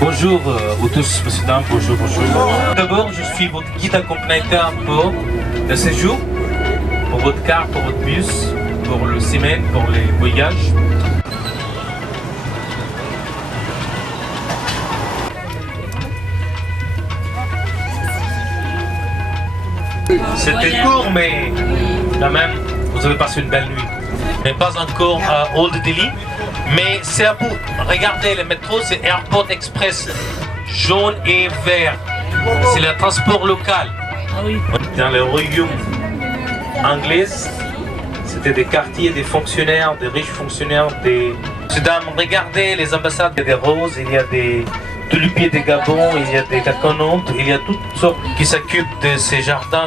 Bonjour vous tous, monsieur, dames, bonjour, bonjour. D'abord, je suis votre guide accompagnateur pour le séjour, pour votre car, pour votre bus, pour le semaine, pour les voyages. C'était court, mais quand même, vous avez passé une belle nuit. Mais pas encore à Old Delhi, mais c'est à bout. Regardez, le métro, c'est Airport Express, jaune et vert. C'est le transport local. Dans le royaume anglais, c'était des quartiers, des fonctionnaires, des riches fonctionnaires, des... Mesdames, regardez les ambassades, il y a des roses, il y a des tulipiers des Gabon, il y a des cacanontes, il y a toutes sortes qui s'occupent de ces jardins.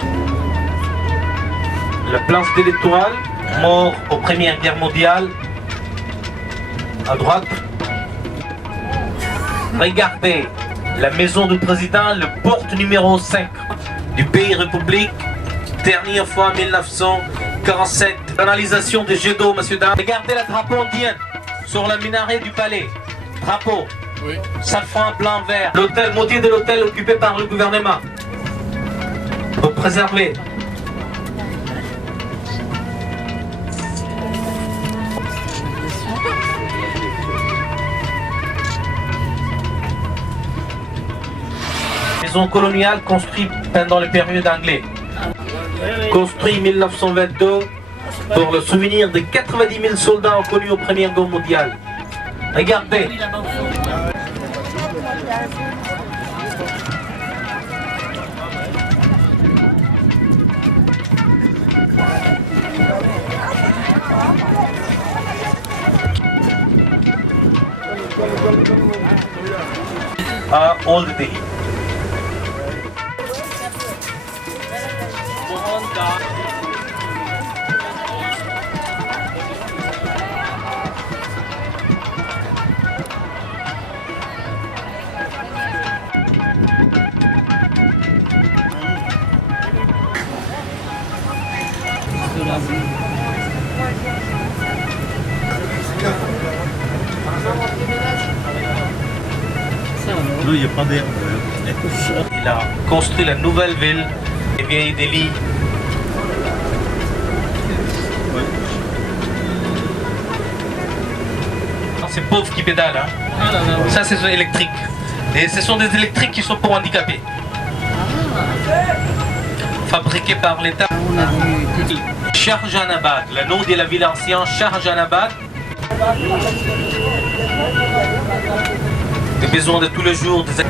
La place de l'Étoile, mort aux Première Guerre mondiale, à droite. Regardez, la maison du président, le porte numéro 5 du pays République, dernière fois 1947. Canalisation des jets d'eau, monsieur, dames. Regardez le drapeau indien sur le minaret du palais. Drapeau. Oui. Safran blanc vert. L'hôtel, moitié de l'hôtel occupé par le gouvernement. Pour préserver. Maison coloniale construite pendant les périodes anglaises. Construit en 1922 pour le souvenir de 90 000 soldats connus aux Première Guerre mondiale. Regardez. À Old Delhi. Non, il n'y a pas d'air. Il a construit la nouvelle ville, les vieilles Delhi. Ouais. C'est pauvre qui pédale, hein. Ça c'est électrique. Et ce sont des électriques qui sont pour handicapés. Fabriqués par l'État. Shahjahanabad, le nom de la ville ancienne, Shahjahanabad. Des besoins de tous les jours, des... Le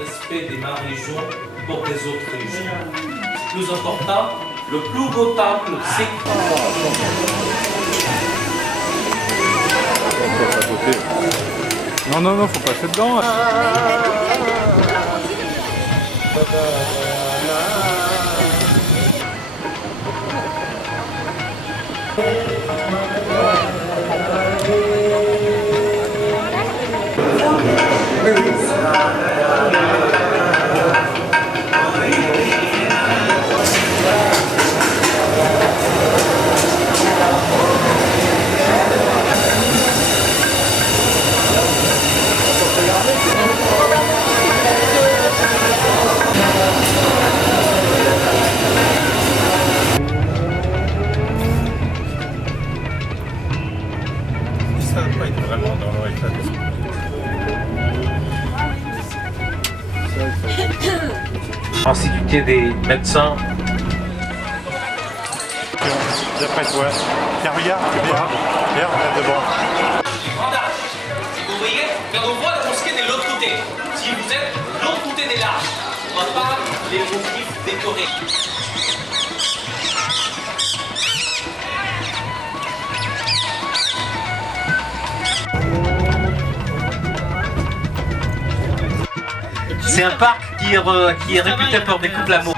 respect des ma religion pour les autres religions. Plus important, le plus beau temple, c'est... Non, non, non, faut passer dedans. Ça va pas être vraiment dans leur état d'esprit. Institut des médecins. D'après toi, tiens, regarde, regarde là devant. Vous voyez, quand on voit la mosquée de l'autre côté, si vous êtes de l'autre côté des larges, on va pas les motifs décorés. C'est un parc qui est réputé pour des couples amoureux.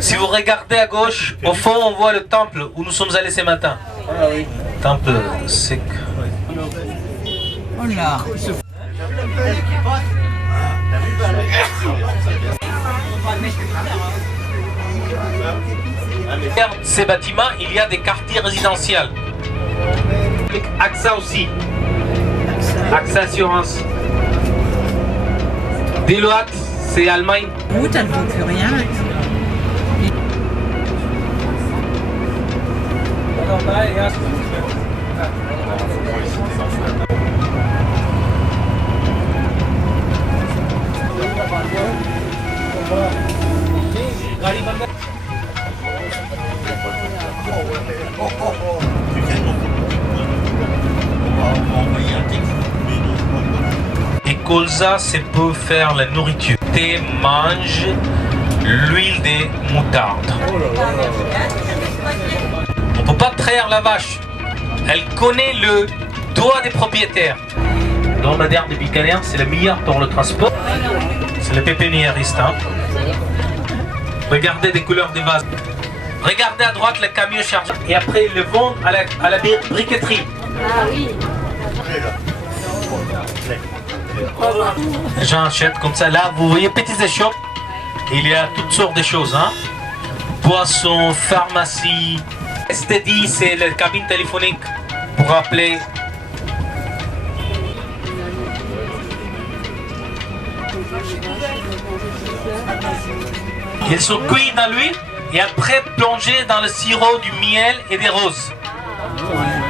Si vous regardez à gauche, au fond, on voit le temple où nous sommes allés ce matin. Temple sec. Oh là. Derrière ces bâtiments, il y a des quartiers résidentiels. Avec AXA aussi. AXA Assurance. Deloitte, c'est Allemagne. Route, elle ne vaut plus rien. Et colza, c'est pour faire la nourriture. Thé mange l'huile de moutarde. On ne peut pas traire la vache. Elle connaît le doigt des propriétaires. L'homadaire de Bicaner, c'est le meilleur pour le transport. C'est le pépiniériste. Hein. Regardez des couleurs des vases. Regardez à droite le camion chargé. Et après, ils le vendent à la briqueterie. Ah oui. Les gens achètent comme ça. Là, vous voyez, petites échoppes. Il y a toutes sortes de choses. Hein. Poissons, pharmacie. STD, c'est la cabine téléphonique pour appeler. Ils sont cuits dans l'huile et après plongés dans le sirop du miel et des roses.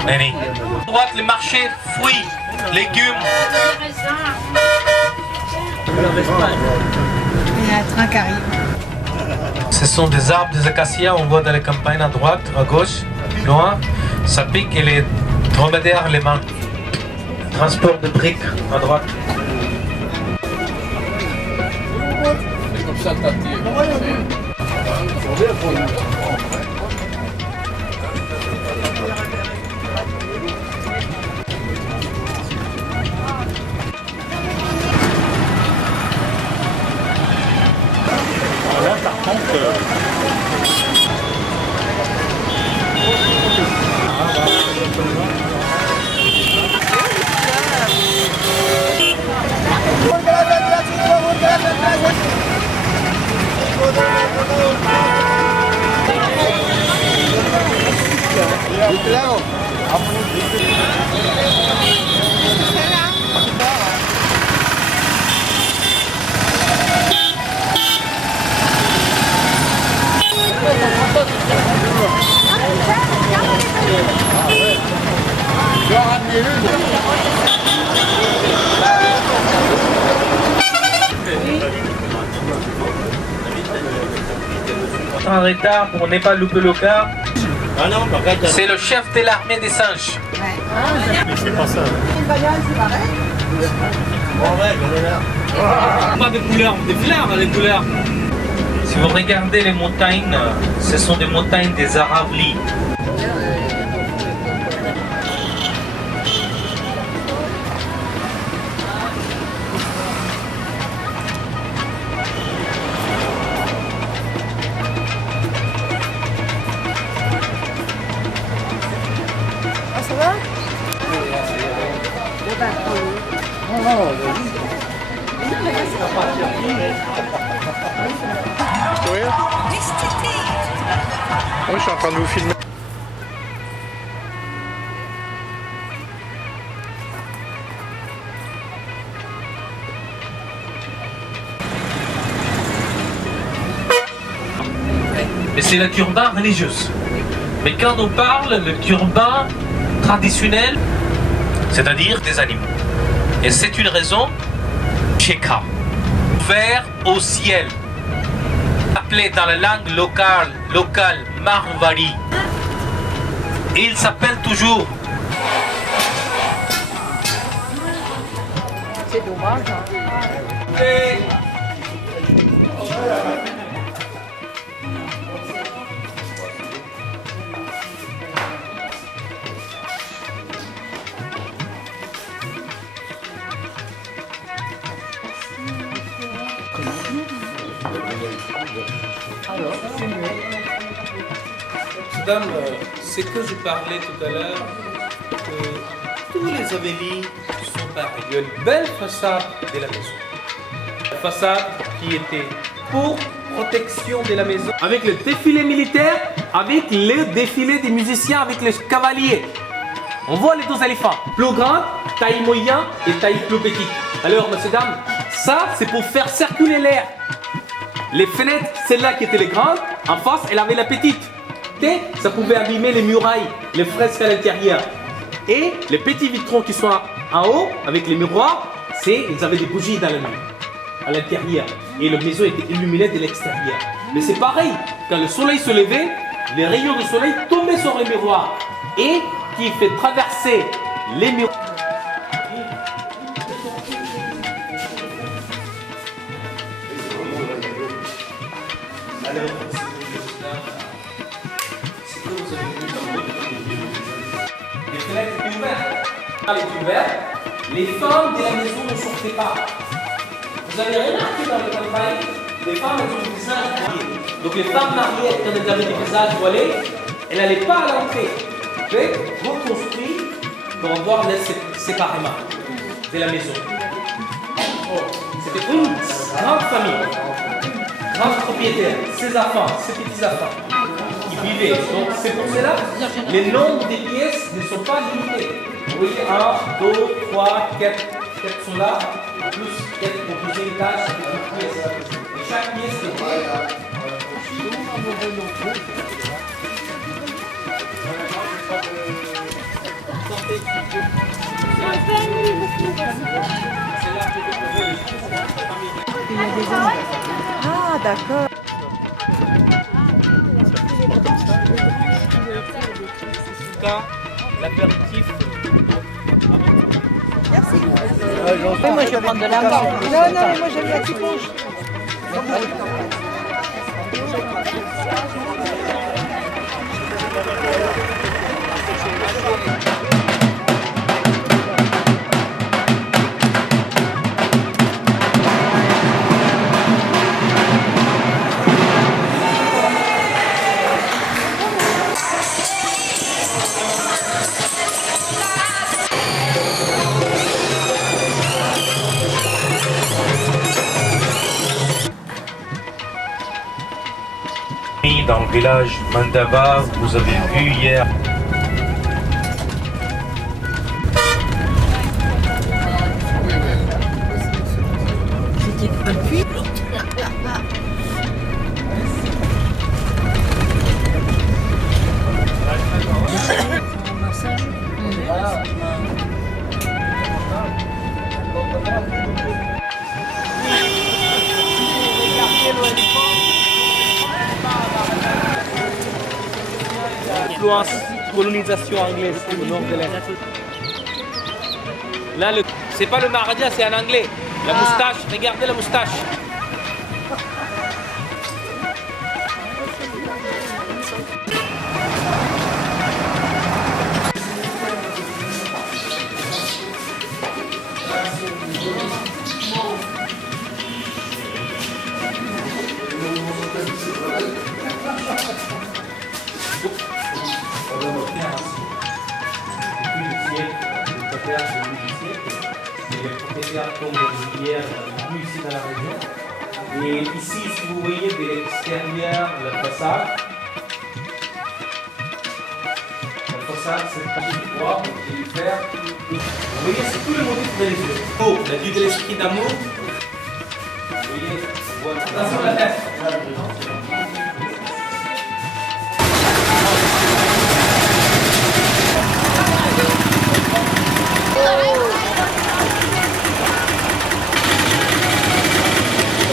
Allez. À droite, le marché fruits, légumes. Il y a un train qui arrive. Ce sont des arbres, des acacias, on voit dans les campagnes à droite, à gauche, loin. Ça pique et les dromadaires les mangent. Transport de briques à droite. Là, par contre, En retard pour ne pas louper le car. ah non, par contre, C'est le chef de l'armée des singes. mais c'est pas ça. Pas des couleurs, des fleurs, des couleurs. Si vous regardez les montagnes, ce sont des montagnes des Arables. Oui, je suis en train de vous filmer. Mais c'est le turban religieux. Mais quand on parle, le turban traditionnel, c'est-à-dire des animaux. Et c'est une raison, Cheka, ouvert au ciel, appelé dans la langue locale Marvari. Et il s'appelle toujours. C'est dommage. Hein. Madame, c'est que je parlais tout à l'heure, que tous les avélis sont pareils. Il y a une belle façade de la maison. La façade qui était pour protection de la maison. Avec le défilé militaire, avec le défilé des musiciens, avec les cavaliers. On voit les deux éléphants. Plus grand, taille moyen et taille plus petite. Alors, messieurs, dames, ça, c'est pour faire circuler l'air. Les fenêtres, celle-là qui était les grandes, en face, elle avait la petite. Ok? Ça pouvait abîmer les murailles, les fresques à l'intérieur. Et les petits vitrons qui sont en haut, avec les miroirs, ils avaient des bougies dans la nuit, à l'intérieur. Et la maison était illuminée de l'extérieur. Mais c'est pareil, quand le soleil se levait, les rayons du soleil tombaient sur les miroirs. Et qui fait traverser les miroirs. Les fenêtres étaient ouvertes. Elle est ouverte. Les femmes de la maison ne sortaient pas. Vous avez remarqué dans le campagne, les femmes elles ont le visage voilé. Donc les femmes mariées, quand elles avaient des visages voilés, elles n'allaient pas à l'entrée. Reconstruit pour avoir l'air séparément de la maison. C'était une grande famille, grande propriétaire, ses enfants, ses petits-enfants qui vivaient. Donc c'est pour cela que les nombres des pièces ne sont pas limités. Vous voyez, 1, 2, 3, 4 sont là, plus 4 pour bouger une tâche, une pièce. Et chaque pièce est Ah, d'accord. l'apéritif. Merci. Oui, moi je vais prendre de la marque. Non, non, mais moi j'aime la petite bouche. Dans le village Mandava, vous avez vu hier. Influence, colonisation anglaise au nord de l'Est. Là, c'est pas le Maharaja, c'est un anglais. La moustache, regardez la moustache. Les propriétaires tombent des rivières venues ici dans la région. Et ici, si vous voyez de l'extérieur la façade, c'est pas du bois, du fer. Vous voyez, c'est tout le motif religieux. Oh, la vue de l'esprit d'amour. Vous voyez, voilà. Attention à la tête.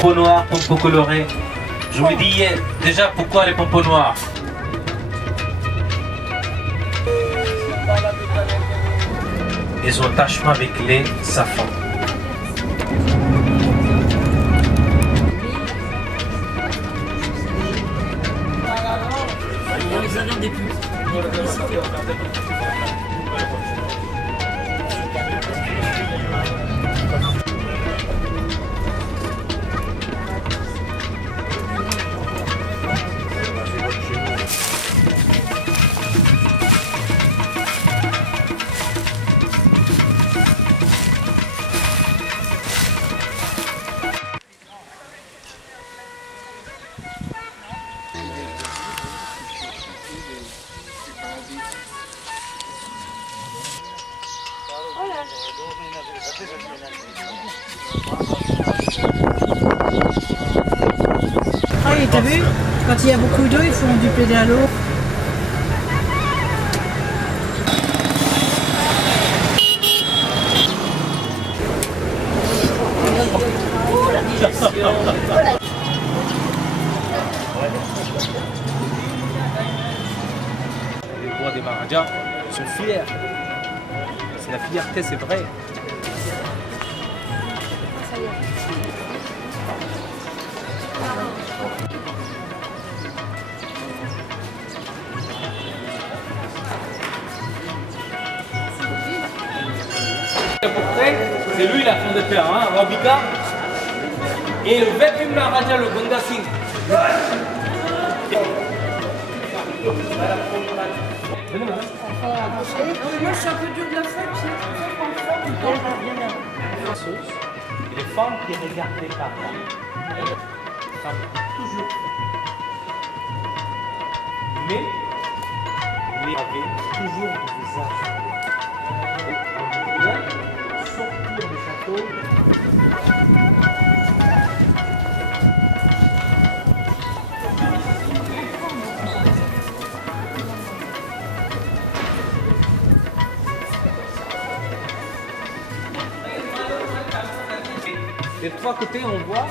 Pompons noirs, pompons colorés. Je vous dis hier, déjà pourquoi les pompons noirs? Ils ont attachement avec les safrans. Dans les annonces des pubs. Ah, et t'as vu, quand il y a beaucoup d'eau, il faut du pédalo. Les bois des Maharajas sont fiers. C'est la fierté, c'est vrai. À peu près, c'est lui la fondateur, hein, Rabika. Et le 21 Maharaja, le Ganga Singh. Moi, je suis un peu dur de la fête. Et les femmes qui regardaient par là. Les femmes toujours. Mais il avait toujours du visage. Et on pouvait sortir du château. Des trois côtés, on voit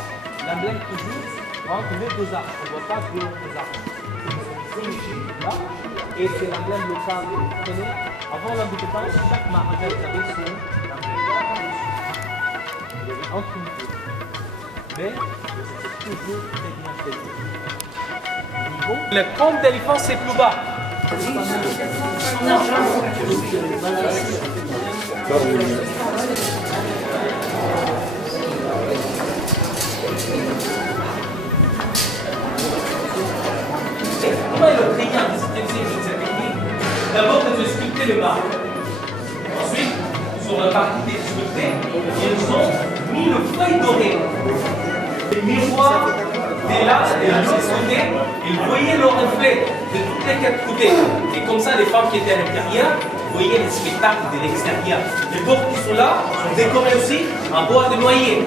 l'emblème toujours entre les deux arbres. On ne voit pas deux arbres. C'est ici, là, et c'est l'emblème local. Vous comprenez? Avant l'indépendance, chaque Maharaja avait son emblème. Il y avait un comité. Mais c'était toujours très bien fait. Le compte d'éléphant, c'est plus bas. Comment est le brillant de cette technique? D'abord, de sculpter le marbre. Ensuite, sur la partie des sculptés, ils ont mis le feuille doré. Les miroirs étaient là, et de l'autre côté, ils voyaient le reflet de toutes les quatre côtés. Et comme ça, les femmes qui étaient à l'intérieur voyaient les spectacles de l'extérieur. Les portes qui sont là sont décorées aussi en bois de noyer.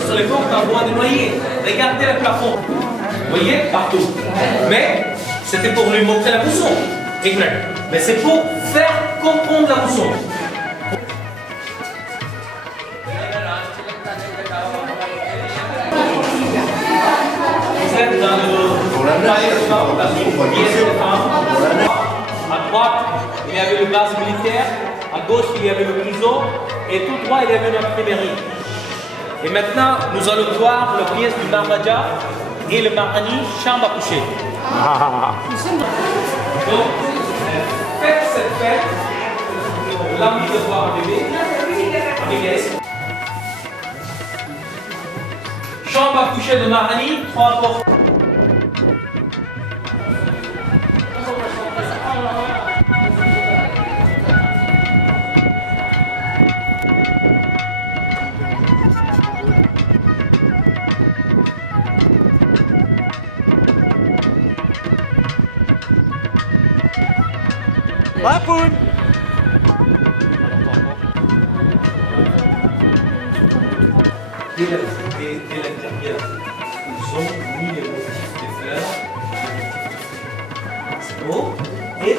Ce sont les portes en bois de noyer. Regardez le plafond. Vous voyez, partout. Mais c'était pour lui montrer la mousson. Exact. Mais c'est pour faire comprendre la mousson. Vous êtes dans le palais de femmes, dans une pièce de femmes. À droite, il y avait le base militaire. À gauche, il y avait le prison. Et tout droit, il y avait l'imprimerie. Et maintenant, nous allons voir la pièce du Maharaja et le Maharani, chambre à coucher. Donc, faites cette fête, l'envie de voir un bébé, avec elle. Chambre à coucher de Maharani, 3 portes. Mapoun. Dès l'intérieur, ils ont mis les motifs des fleurs, c'est beau, et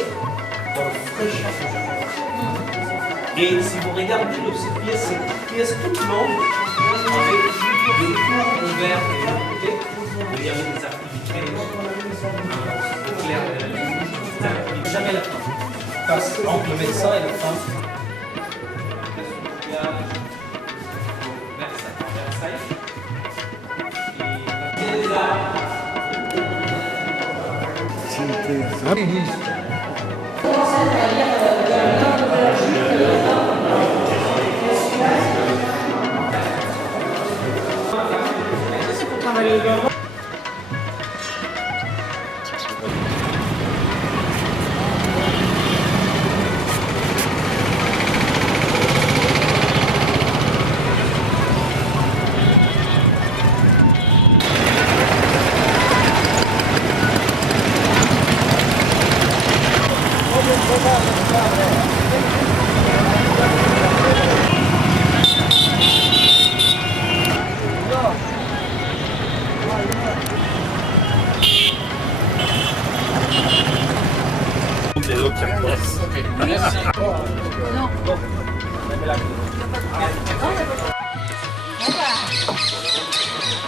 dans le frais chapeau. Et si vous regardez cette pièce, c'est une pièce toute longue, avec des cours ouverts de l'autre côté, il y avait des activités au clair de la lune, jamais la fin. Parce entre le médecin et la femme, il y a Versailles. C'est pour travailler.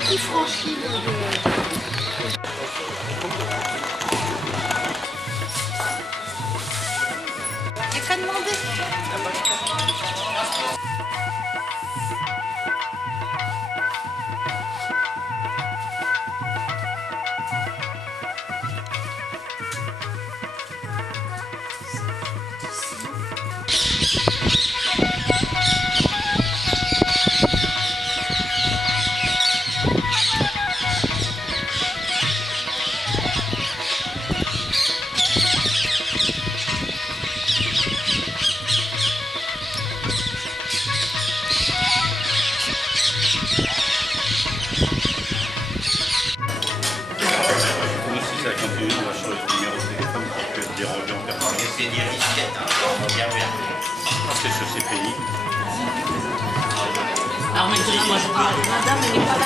Il faut demander. Si ça continue, on va changer de numéro de téléphone pour que déranger en permanence. C'est dire disquette, bien ouvert. C'est sur CPI. Alors maintenant, moi je parle. Madame, elle n'est pas là.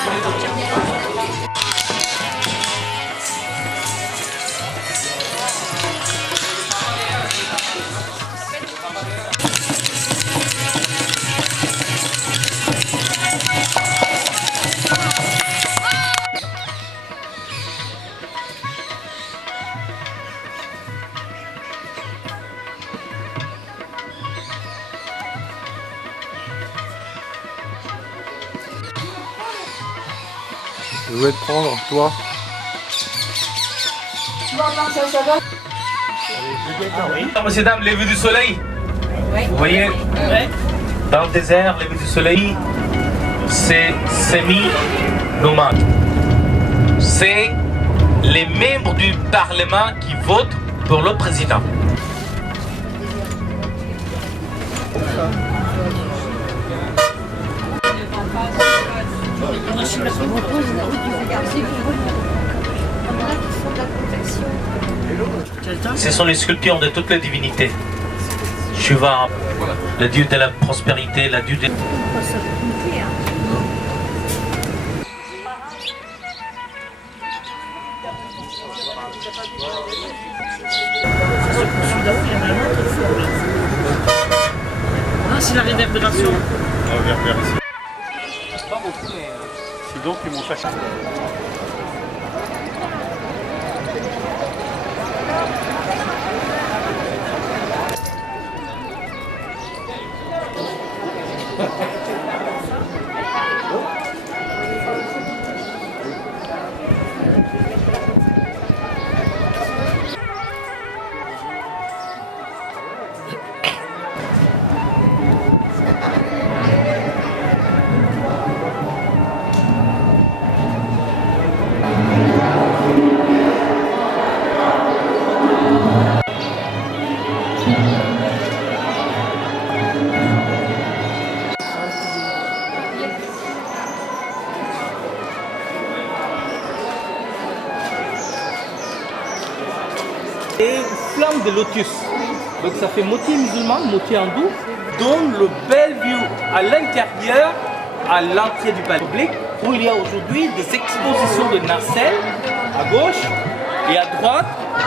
Je vais te prendre, toi. Messieurs, dames, lever du soleil. Vous voyez, dans le désert, lever du soleil, c'est semi-nomade. C'est les membres du Parlement qui votent pour le président. Ce sont les sculptures de toutes les divinités. Shiva, le dieu de la prospérité, le dieu de... Ah, c'est la réverbération. Pas beaucoup, mais. C'est donc ils m'ont chaque. Et flamme de lotus. Donc ça fait moitié musulman, moitié hindou. Donne le bel view à l'intérieur, à l'entrée du palais public, où il y a aujourd'hui des expositions de nacelles à gauche et à droite,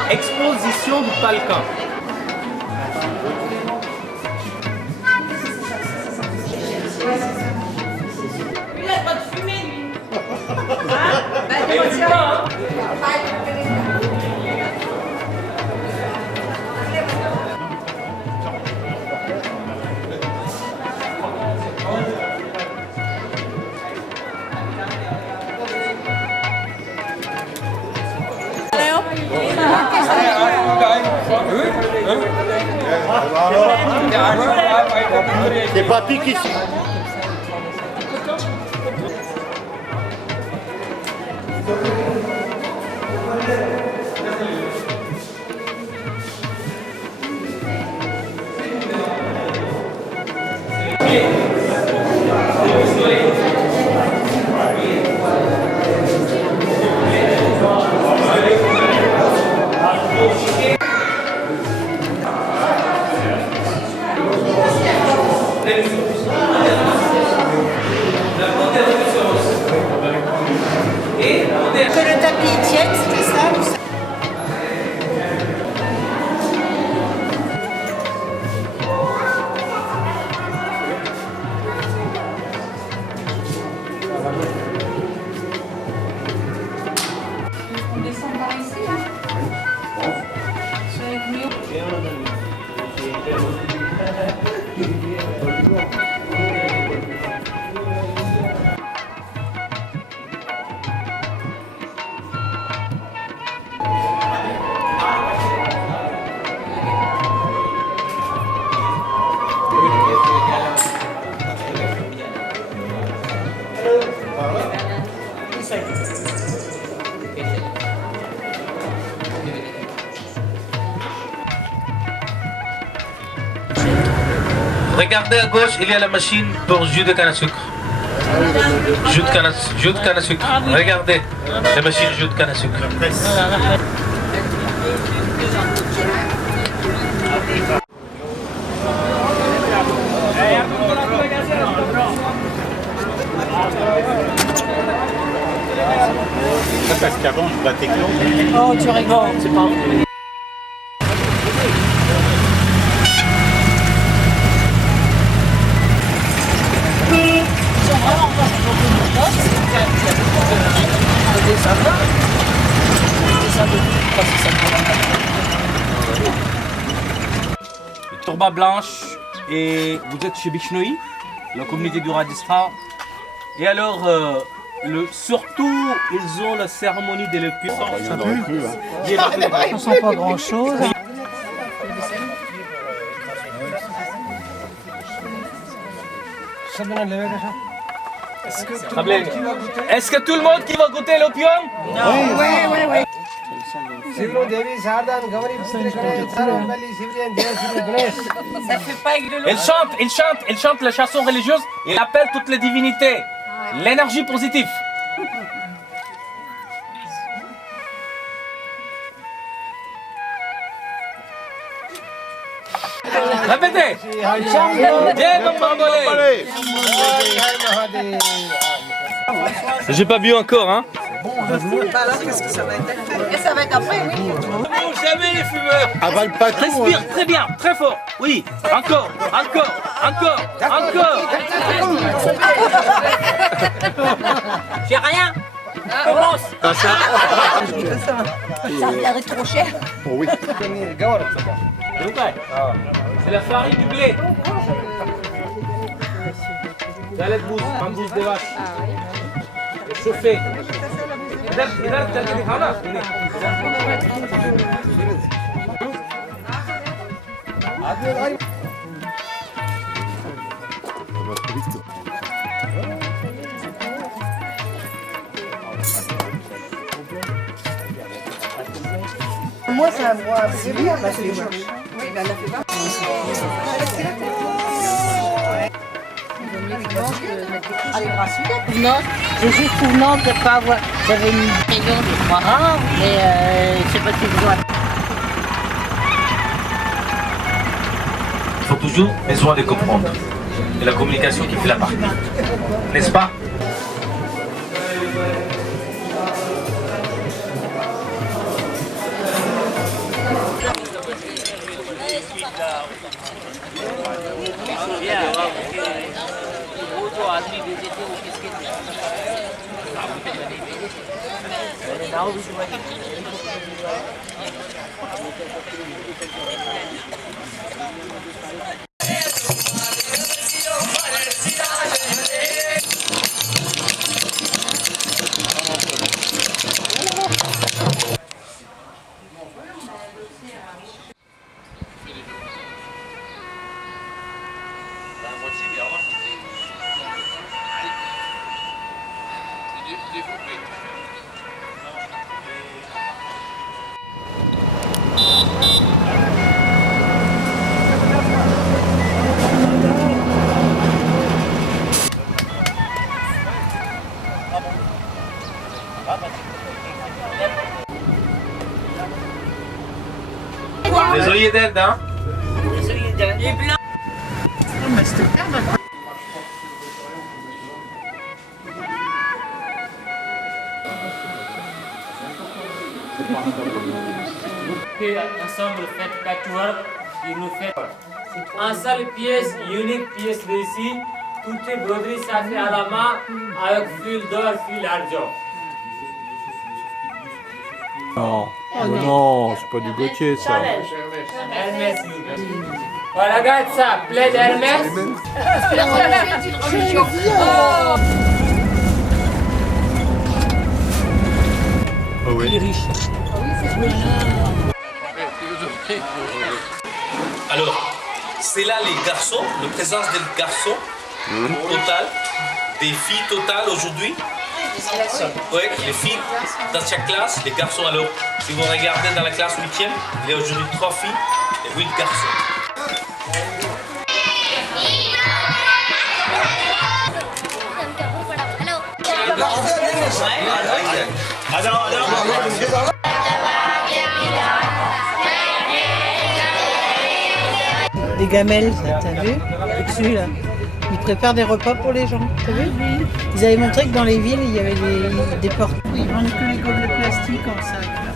exposition du Balkan. Il a pas de fumée, lui. C'est pas piqué. Que le tapis tienne, c'était ça ou ça? Regardez à gauche, il y a la machine pour jus de canne à sucre. Jus de canne à sucre. Regardez, la machine jus de canne à sucre. Ça, parce qu'avant, je battais que Oh, tu rigoles. C'est pas Turba blanche et vous êtes chez Bichnoi, la communauté du Rajasthan. Et alors, surtout, ils ont la cérémonie de l'épure. Ça ne sent pas grand-chose. Est-ce que tout le monde qui va goûter l'opium? Ça fait pas avec de l'eau. Il chante la chanson religieuse, il appelle toutes les divinités. L'énergie positive. Répétez. J'ai pas bu encore, hein. Qu'est-ce que ça va être? Et ça va être après, oui. Jamais les fumeurs. Avale pas tout. Respire très bien, très fort. Oui, encore. J'ai rien. Commence. Ça regarde trop cher. Oui. C'est la farine du blé. C'est la bouse, en bouse de vache. Chauffée. Moi, ça me voit assez bien parce que oui, ben, elle a fait pas. C'est juste souvenant de ne pas avoir. J'avais une rayon de 3 ans, mais je sais pas si vous avez. Il faut toujours besoin de comprendre. Et la communication qui fait la partie. N'est-ce pas? Les œillets d'Inde, hein? Les blancs. Ensemble, faites patchwork et nous faites un seul pièce, unique pièce ici. Tout est broderie, ça fait à la main avec fil d'or, fil argent. Non, non, c'est pas du Gauthier ça. Hermès. Voilà, regarde ça, plaid Hermès. Ah oui. Alors, c'est là les garçons, la présence des garçons total, des filles totales aujourd'hui. Oui, les filles dans chaque classe, les garçons. Alors, si vous regardez dans la classe 8e, il y a aujourd'hui 3 filles et 8 garçons. Des gamelles, t'as vu? Au-dessus, là. Ils préparent des repas pour les gens, t'as vu? Ils avaient montré que dans les villes, il y avait des portes. Ils vendent que les gobelets plastiques en sac, là.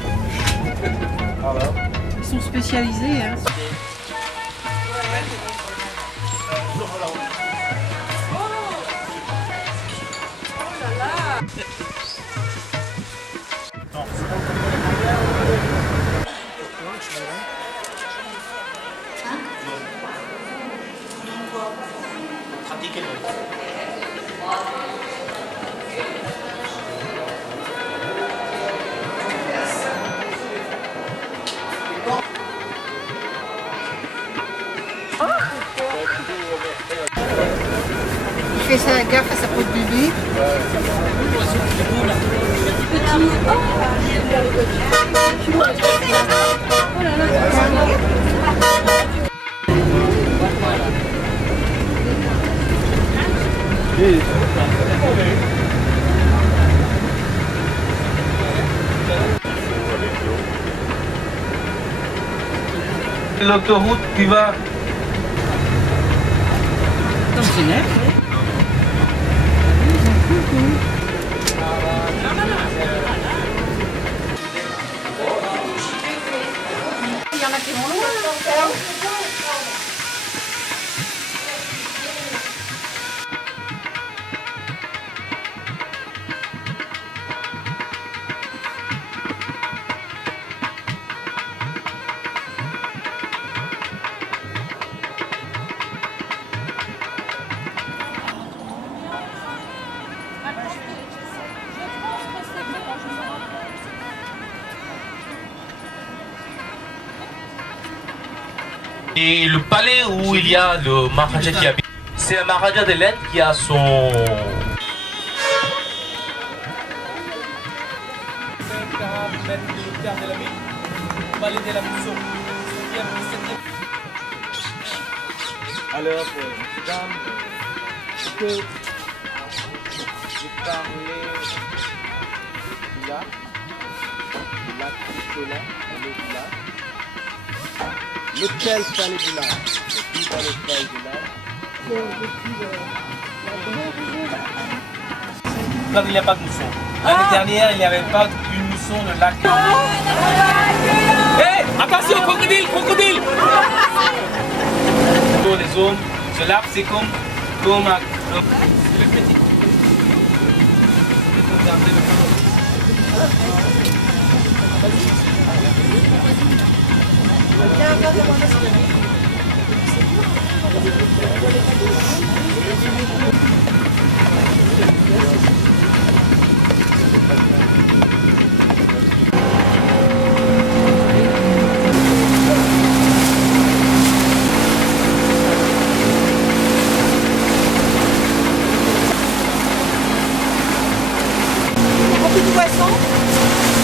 Ils sont spécialisés, hein. Il fait ça gaffe à sa peau de bibi. L'autoroute qui va. C'est neuf, oui. Il y en a qui vont loin. Et le palais où il y a le Maharaja qui habite, c'est un Maharaja de l'Inde qui a son... Alors, mesdames, est-ce que vous parlez du lac Pistola, le village. L'hôtel Palais du Lac. Vive l'hôtel du Lac. Quand il n'y a pas de mousson. L'année dernière, il n'y avait pas une mousson, le lac. Hé, attention, crocodile, crocodile! Pour les zones, ce lac, c'est comme un... Le petit.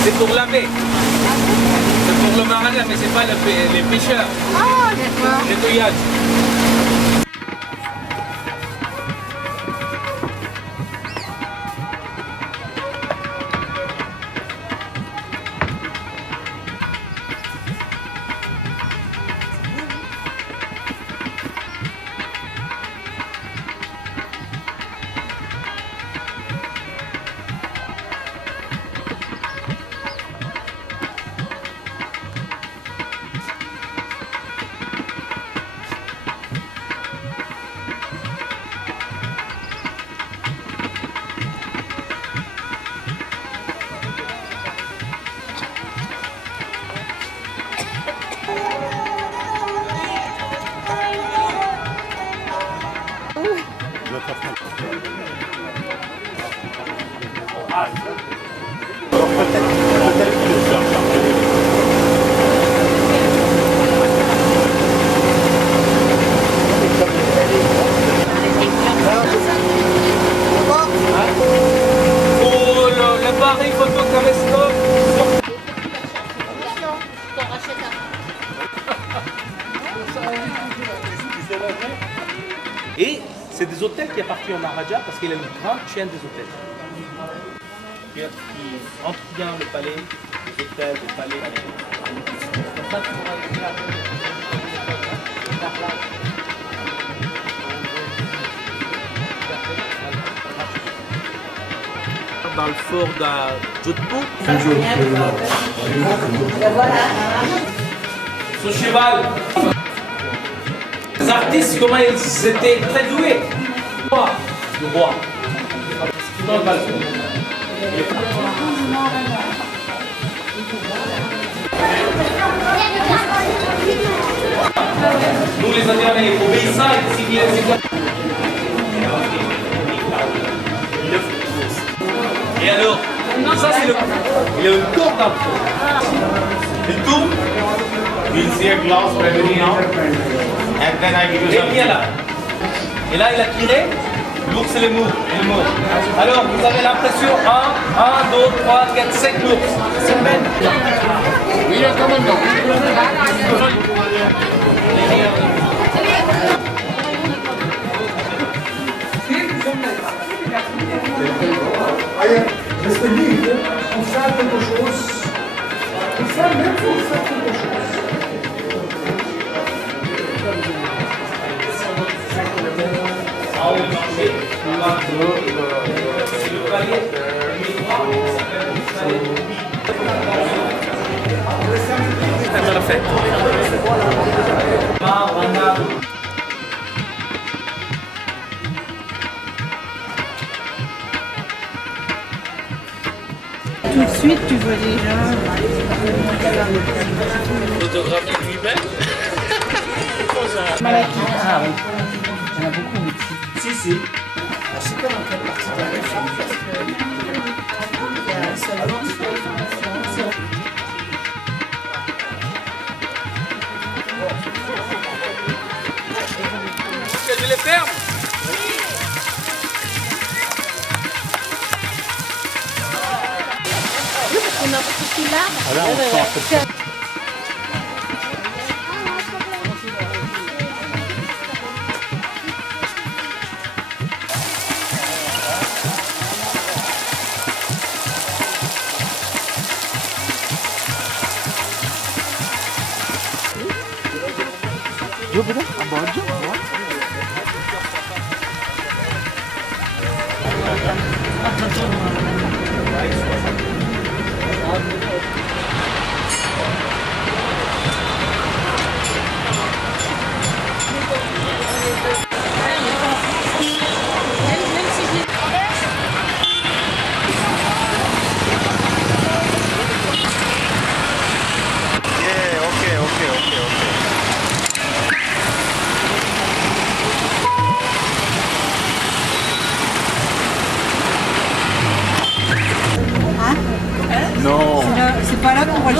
C'est pour laver. C'est pour le marin, mais c'est pas les pêcheurs. Ah, d'accord. Nettoyage. L'appareil photocaméscope. Et c'est des hôtels qui appartiennent au Maharaja parce qu'il a une grande chaîne des hôtels. qui entrent bien le palais, les hôtels, les palais. Comme ça, tu pourras dans le fort de Jodhpur. Ce cheval, les artistes, comment ils étaient très doués. Le roi. Dans le balcon. Nous les Indiens, on est obéissants et civils. Et alors, ça c'est le... Il a une corde dans le fond. Il tourne. We'll see a glass revenue now. And then I give you Et some. bien là. Et là, il a tiré. L'ours et le mou. Alors, vous avez l'impression 1, 2, 3, 4, 5 l'ours. C'est bête. Oui, le commandant. Restez libre pour faire quelque chose. Pour faire même pour faire quelque chose. La fête. Tout de suite, tu vois des gens. Photographier lui-même. Malaki. Ah oui. Il y en a beaucoup, mais Si. c'est comme en quelle partie de la chaîne. Il y a seulement Je les ferme. On a tout là. Ah là, on sent un peu de... C'est pas là qu'on voit le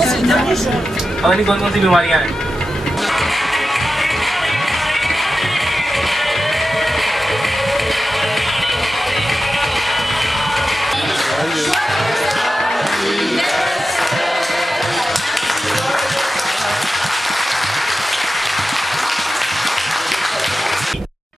हमारी कौन कौन सी बीमारियां हैं